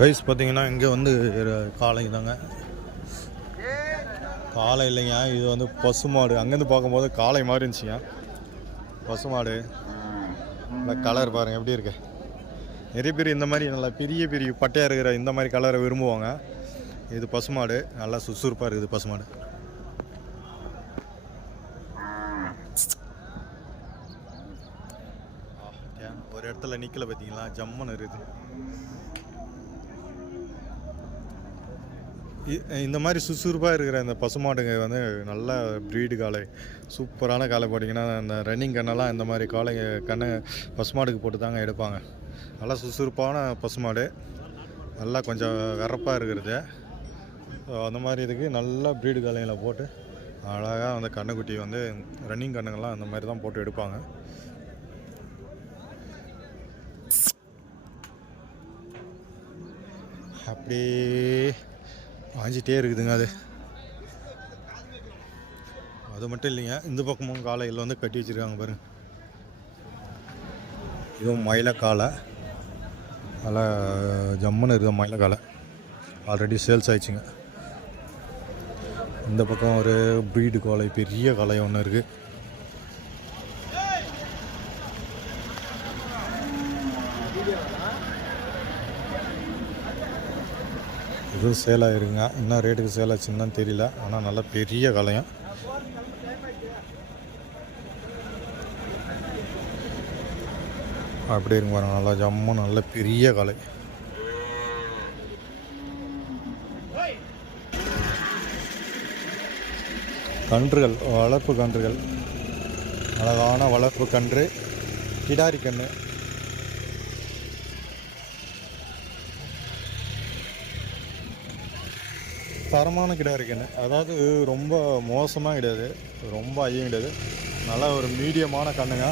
Rice பார்த்தீங்கன்னா இங்கே வந்து காலைக்கு தாங்க, காலை இல்லைங்க, இது வந்து பசுமாடு. அங்கேருந்து பார்க்கும்போது காலை மாதிரி இருந்துச்சுங்க. பசுமாடு கலர் பாருங்கள் எப்படி இருக்கு. நிறைய பேர் இந்த மாதிரி நல்லா பெரிய பெரிய பட்டையாக இருக்கிற இந்த மாதிரி கலரை விரும்புவாங்க. இது பசுமாடு, நல்லா சுறுசுறுப்பாக இருக்குது பசுமாடு. ஒரு இடத்துல நிற்கல பார்த்தீங்களா, ஜம்முன்னு இருக்குது. இந்த மாதிரி சுறுசுறுப்பாக இருக்கிற இந்த பசுமாடுங்க வந்து நல்ல ப்ரீடு காளை, சூப்பரான காளை. போட்டிங்கன்னா அந்த ரன்னிங் கண்ணெல்லாம் இந்த மாதிரி காளை கண்ணை பசுமாடுக்கு போட்டு தாங்க எடுப்பாங்க. நல்லா சுறுசுறுப்பான பசுமாடு, நல்லா கொஞ்சம் வரப்பாக இருக்கிறது. அந்த மாதிரி இதுக்கு நல்லா ப்ரீடு காளைகளை போட்டு அழகாக அந்த கண்ணுக்குட்டி வந்து ரன்னிங் கண்ணுங்கள்லாம் அந்த மாதிரி தான் போட்டு எடுப்பாங்க. அப்படியே வாஞ்சிட்டே இருக்குதுங்க. அது மட்டும் இல்லைங்க, இந்த பக்கமும் காளையில் வந்து கட்டி வச்சுருக்காங்க பாருங்க. இதுவும் மயில காளை, நல்லா ஜம்முன்னு இருக்குது மயில காளை. ஆல்ரெடி சேல்ஸ் ஆயிடுச்சுங்க. இந்த பக்கம் ஒரு ப்ரீடு காளை, பெரிய காளை ஒன்று இருக்குது. இதுவும் சேல் ஆகிருங்க. இன்னும் ரேட்டுக்கு சேல் ஆச்சுன்னு தெரியல, ஆனால் நல்லா பெரிய காளையம். அப்படி இருக்கு பாருங்க, நல்லா ஜம்மு நல்ல பெரிய காளை. கன்றுகள், வளர்ப்பு கன்றுகள், அழகான வளர்ப்பு கன்று, கிடாரி கன்று. தரமான கிடாரி கன்று, அதாவது ரொம்ப மோசமாக கிடையாது, ரொம்ப ஐயம் கிடையாது, நல்லா ஒரு மீடியமான கண்ணுங்க.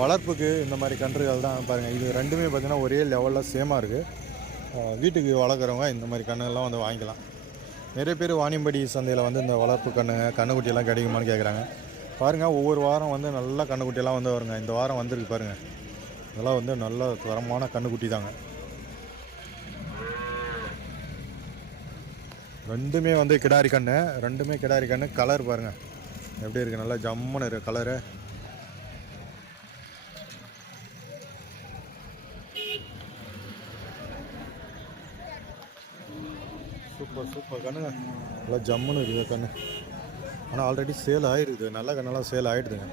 வளர்ப்புக்கு இந்த மாதிரி கன்றுகள் தான் பாருங்கள். இது ரெண்டுமே பார்த்திங்கன்னா ஒரே லெவலில் சேமாக இருக்குது. வீட்டுக்கு வளர்க்குறவங்க இந்த மாதிரி கண்ணுகள்லாம் வந்து வாங்கிக்கலாம். நிறைய பேர் வாணியம்படி சந்தையில் வந்து இந்த வளர்ப்பு கண்ணுக்குட்டியெல்லாம் கிடைக்குமான்னு கேட்குறாங்க. பாருங்கள், ஒவ்வொரு வாரம் வந்து நல்ல கண்ணுக்குட்டியெல்லாம் வந்து வருங்க. இந்த வாரம் வந்துருக்கு பாருங்கள், இதெல்லாம் வந்து நல்ல தரமான கண்ணுக்குட்டி தாங்க. ரெண்டுமே வந்து கிடாரி கண்ணு, ரெண்டுமே கிடாரி கண்ணு. கலர் பாருங்கள் எப்படி இருக்குது, நல்லா ஜம்முன்னு இருக்குது கலரு. சூப்பர் சூப்பர் கண்ணுங்க, நல்லா ஜம்முன்னு இருக்குது கண்ணு. ஆனால் ஆல்ரெடி சேல் ஆகிருக்குது, நல்ல கண்ணெல்லாம் சேல் ஆகிடுதுங்க.